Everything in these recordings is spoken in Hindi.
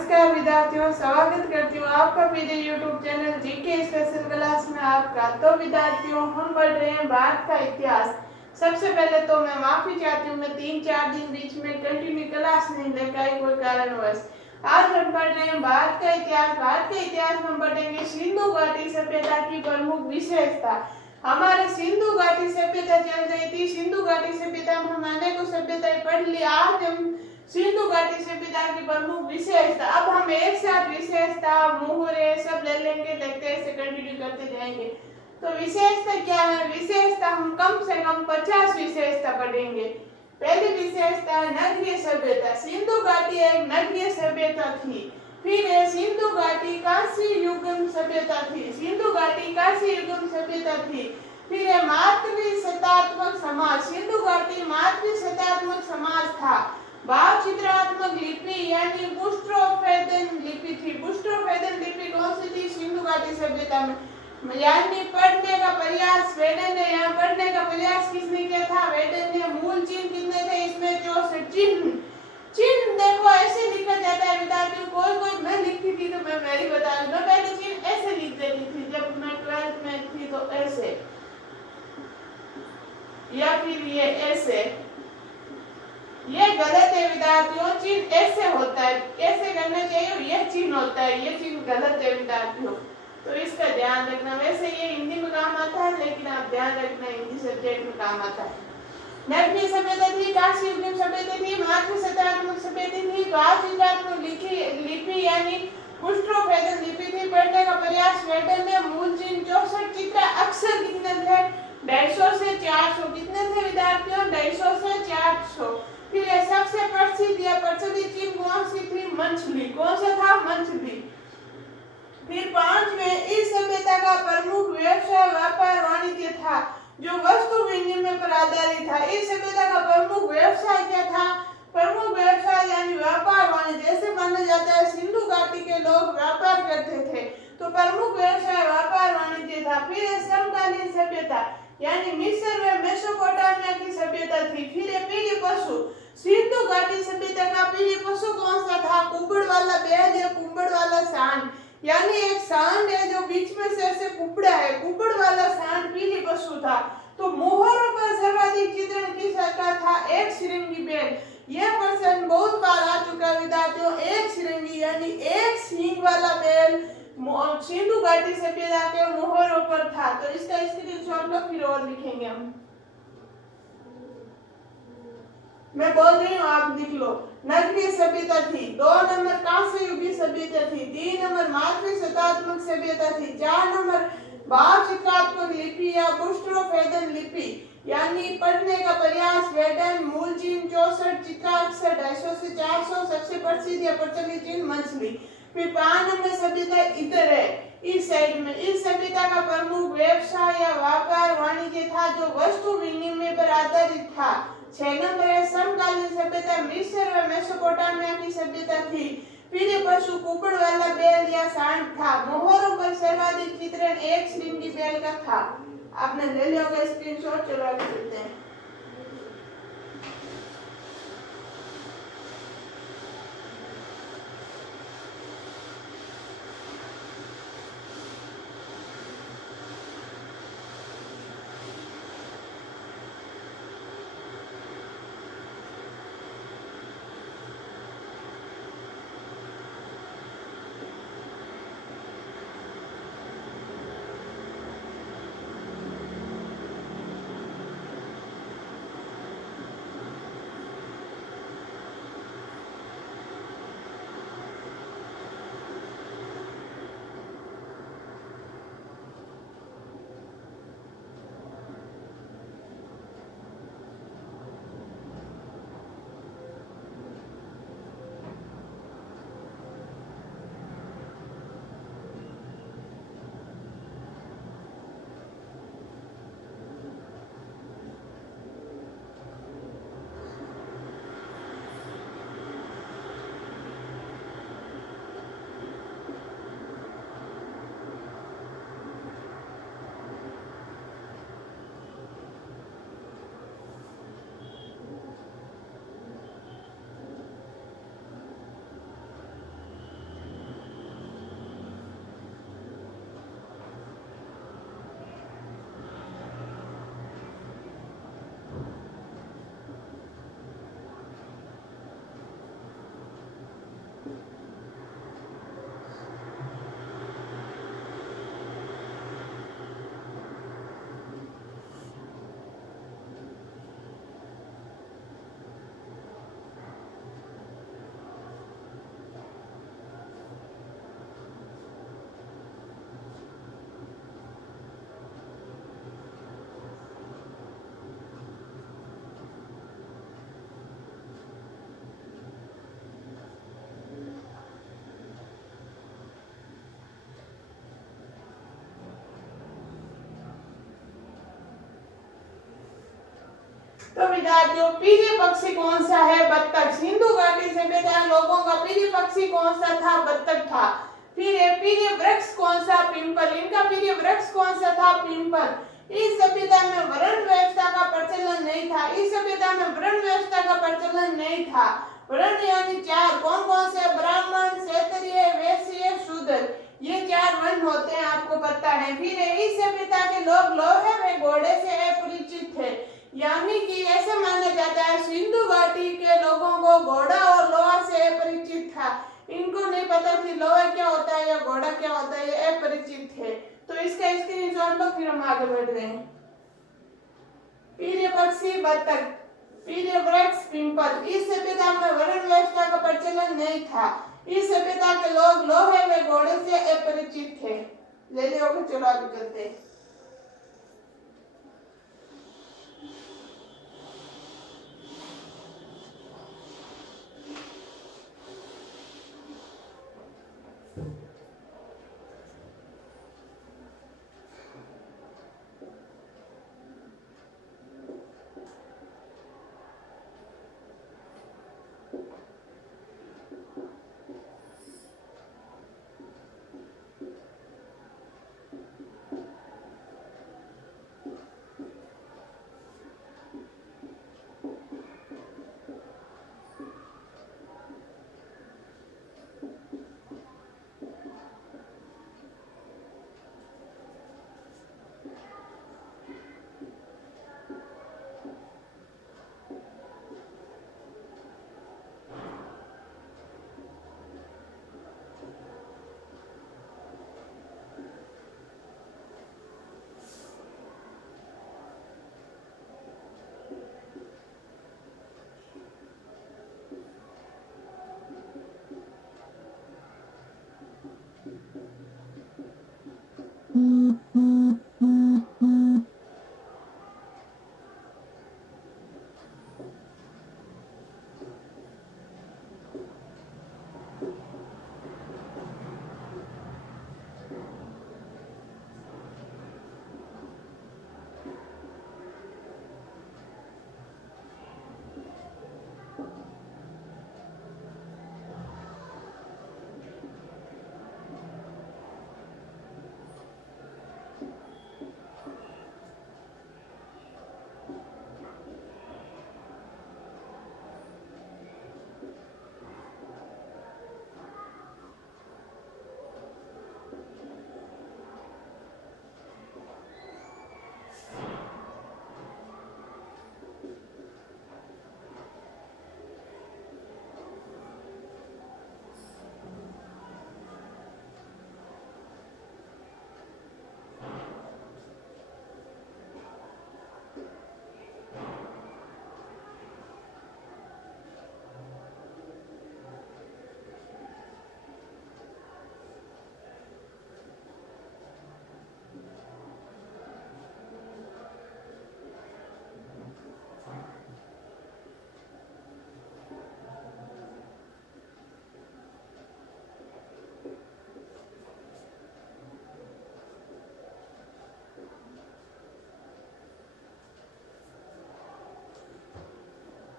नमस्कार विद्यार्थियों, स्वागत करती हूँ आपका मेरे YouTube channel GK special class में आपका। तो विद्यार्थियों, हम पढ़ रहे हैं भारत का इतिहास। सबसे पहले तो मैं माफी चाहती हूँ, मैं 3-4 दिन बीच में कंटिन्यू क्लास नहीं ले पाई कोई कारणवश। आज हम पढ़ रहे हैं भारत का इतिहास। भारत के इतिहास में हम पढ़ेंगे सिंधु घाटी सभ्यता की प्रमुख विशेषता। हमारे सिंधु घाटी सभ्यता चल रही थी। सिंधु घाटी सभ्यता में हम अनेकों सभ्यताएं पढ़ ली। आज हम सिंधु घाटी सभ्यता की प्रमुख विशेषता, अब हम एक साथ विशेषता मुहरे सब ले लेंगे, देखते ऐसे कंटिन्यू करते जाएंगे। तो विशेषता क्या है? विशेषता हम कम से कम 50 विशेषता पढ़ेंगे। पहली विशेषता है नगरीय सभ्यता। सिंधु घाटी एक नगरीय सभ्यता थी। फिर है सिंधु घाटी कांस्य युगम सभ्यता थी। सिंधु घाटी कांस्य युगम सभ्यता थी। फिर है मातृशतात्मक समाज। सिंधु घाटी मातृशतात्मक समाज था। भाव चित्रात्मक लिपि यानी बुस्ट्रोफेदन लिपि थी। बुस्ट्रोफेदन लिपि कौन सी थी? सिंधु घाटी सभ्यता में। यानी पढ़ने का प्रयास वेडन ने, यहाँ पढ़ने का प्रयास किसने किया था? वेडन ने। मूल चिन्ह कितने थे इसमें? 64 चिन्ह। चिन्ह देखो ऐसे लिखा जाता है विद्यार्थियों, कोई मैं लिखती थी तो मैं मेरी बता दूं, मैं पहले चिन्ह ऐसे लिख देती थी जब मैं 12th में थी, तो ऐसे या फिर ये ऐसे। ये गलत है विद्यार्थियों, चिन्ह ऐसे होता है, कैसे करना चाहिए? ये चिन्ह होता है, ये चिन्ह गलत है विद्यार्थियों, तो इसका ध्यान रखना। वैसे ये हिंदी में काम आता है, लेकिन आप ध्यान रखना हिंदी सब्जेक्ट में काम आता है। नगरीय सभ्यता थी, कांस्य युगम सभ्यता थी, मातृशतात्मक सभ्यता थी, भाव चित्रात्मक लिपि यानी बुस्ट्रोफेदन लिपि थी। पढ़ने का प्रयास वेडन ने। मूल चिन्ह 64 चित्र। अक्षर कितने थे? 250 से 400। कितने थे विद्यार्थियों? 250 से 400। फिर सबसे प्रसिद्ध या प्रचलित चिन्ह कौन सी थी? मछली। कौन सा था? मछली। फिर 5 में इस सभ्यता का प्रमुख व्यवसाय व्यापार वाणिज्य था, जो वस्तु विनिमय पर आधारित था। इस सभ्यता का प्रमुख व्यवसाय क्या था? प्रमुख व्यवसाय यानी व्यापार वाणिज्य। ऐसे माना जाता है सिंधु घाटी के लोग व्यापार करते थे, तो प्रमुख व्यवसाय व्यापार वाणिज्य था। फिर समकालीन सभ्यता यानी मिस्र व मेसोपोटामिया की सभ्यता थी। फिर पीढ़ी पशु। सिंधु घाटी सभ्यता का पीढ़ी पशु कौन सा था? कुबड़ वाला बैल या कुबड़ वाला सांड, यानी एक सांड है जो बीच में से ऐसे कुबड़ा है, कुबड़ वाला सांड पीढ़ी पशु था। तो मोहरों पर सर्वाधिक चित्रण किसका था? एक श्रृंगी बैल। यह प्रश्न बहुत बार आ चुका विद्यार्थियों। एक श्रृंगी यानी एक सींग वाला बैल सिंधु घाटी सभ्यता के मोहरों पर था। तो इसका स्क्रीनशॉट लो, फिर और लिखेंगे हम। मैं बोल रही हूँ, आप लिख लो। नगरीय सभ्यता थी। 2 नंबर कांस्य युगीय सभ्यता थी। 3 नंबर मातृशतात्मक सभ्यता थी। 4 नंबर भाव चित्रात्मक लिपि या बुस्ट्रोफेदन लिपि यानी पढ़ने का प्रयास वेडन। मूल चिन्ह 64 चित्राक्षर 250 से 400। सबसे प्रसिद्ध या प्रचलित चिन्ह मछली। फिर 5 नंबर सभ्यता इधर है, इस साइड में। इस सभ्यता का प्रमुख व्यवसाय या व्यापार वाणिज्य था, जो वस्तु विनिमय पर आधारित था। 6 नंबर है समकालीन सभ्यता। मिस्र व मेसोपोटामिया की सभ्यता थी। फिर पशु कुबड़ वाला बैल या सांड था। मोहरों पर सर्वाधिक चित्रण एक श्रृंगी बैल का था। आपने ले लिया होगा स्क्रीनशॉट, चलो आगे चलते हैं। तो विद्यार्थियों प्रिय पक्षी कौन सा है? बत्तख। सिंधु घाटी सभ्यता लोगों का प्रिय पक्षी कौन सा था? बत्तख था। फिर प्रिय वृक्ष कौन सा? पिंपल। इनका प्रिय वृक्ष कौन सा था? पिंपल। इस सभ्यता में वर्ण व्यवस्था का प्रचलन नहीं था। इस सभ्यता में वर्ण व्यवस्था का प्रचलन नहीं था। वर्ण यानी चार, कौन कौन से? ब्राह्मण, क्षत्रिय, वैश्य, शूद्र। ये चार वर्ण होते हैं, आपको पता है। फिर इस सभ्यता के लोग लोहे व घोड़े से अपरिचित थे, यानी कि ऐसा माना जाता है सिंधु घाटी के लोगों को घोड़ा और लोहा से अपरिचित था। इनको नहीं पता थी लोहा क्या होता है या घोड़ा क्या होता है, ये अपरिचित थे। तो इसका स्क्रीनशॉट लो, फिर हम आगे बढ़ रहे हैं। प्रिय पक्षी बत्तख, प्रिय वृक्ष पिंपल। इस सभ्यता में वर्ण व्यवस्था का प्रचलन नहीं था। इस सभ्यता के लोग लोहे व घोड़े से अपरिचित थे। ले लियो, चलो आगे चलते हैं।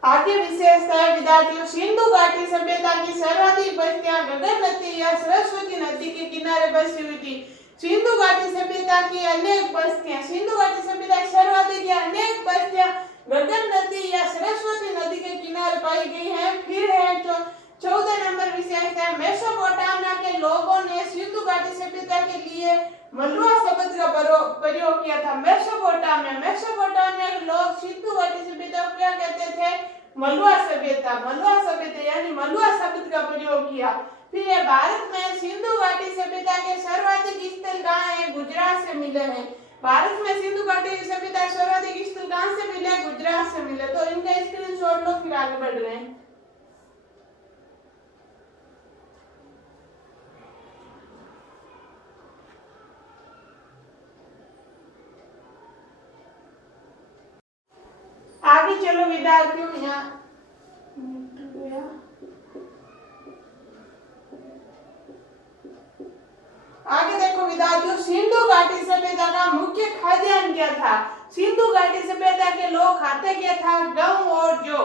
आगे विशेषता है विद्यार्थियों, सिंधु घाटी सभ्यता की सर्वाधिक बस्तियां गगन नदी या सरस्वती नदी के किनारे बसी हुई थी। सिंधु घाटी सभ्यता की अनेक बस्तियां, सिंधु घाटी सभ्यता की सर्वाधिक या अनेक बस्तियां गगन नदी या सरस्वती नदी के किनारे पाई गई हैं। फिर है 14 नंबर विशेषता है, मेसोपोटामिया के लोगों ने सिंधु घाटी सभ्यता के लिए मलुआ शब्द का प्रयोग किया था। मेसोपोटामिया के लोग सिंधु घाटी सभ्यता को क्या कहते थे? मलुआ सभ्यता। मलुआ सभ्यता यानी मलुआ शब्द का प्रयोग किया। फिर ये भारत में सिंधु घाटी सभ्यता के सर्वाधिक स्थल कहाँ है? गुजरात से मिले हैं। भारत में सिंधु घाटी सभ्यता सर्वाधिक स्थल कहाँ से मिले? गुजरात से मिले। तो इनका स्क्रीनशॉट लो, फिर आगे बढ़ रहे हैं। आगे चलो विद्यार्थियों, यहाँ आगे देखो विद्यार्थियों, सिंधु घाटी सभ्यता का मुख्य खाद्यान्न क्या था? सिंधु घाटी सभ्यता के लोग खाते क्या था? गेहूं और जौ।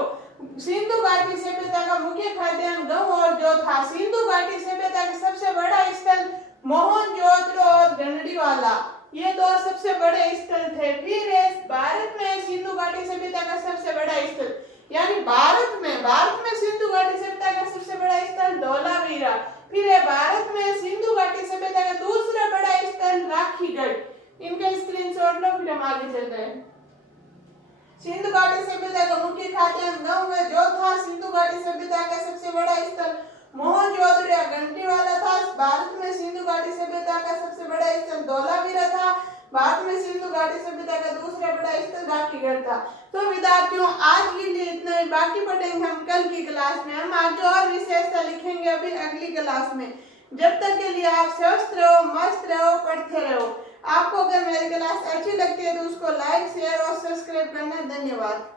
सिंधु घाटी सभ्यता का मुख्य खाद्यान्न गेहूं और जौ था। सिंधु घाटी सभ्यता का सबसे बड़ा स्थल मोहनजोदड़ो और गंडीवाला, ये दो सबसे बड़े स्थल थे। फिर भारत में सिंधु घाटी सभ्यता का सबसे बड़ा स्थल, यानी भारत में सिंधु घाटी सभ्यता का सबसे बड़ा स्थल धौलावीरा। फिर है भारत में सिंधु घाटी सभ्यता का दूसरा बड़ा स्थल राखीगढ़। इनका स्क्रीनशॉट लो, फिर हम आगे चल रहे हैं। सिंधु घाटी सभ्यता का मुख्य खाद्यान्न गेहूं में जो था। सिंधु घाटी सभ्यता का सबसे बड़ा स्थल मोहनजोदड़ो या गंडीवाला था। भारत में सिंधु घाटी सभ्यता का सबसे बड़ा स्थल धौलावीरा था। भारत में सिंधु घाटी सभ्यता का दूसरा बड़ा स्थल राखीगढ़ था। तो विद्यार्थियों आज के लिए इतना ही, बाकी पढ़ेंगे हम कल की क्लास में। हम आगे और विशेषता लिखेंगे अभी अगली क्लास में। जब तक के लिए आप स्वस्थ रहो, मस्त रहो, पढ़ते रहो। आपको अगर मेरी क्लास अच्छी लगती है तो उसको लाइक, शेयर और सब्सक्राइब करना। धन्यवाद।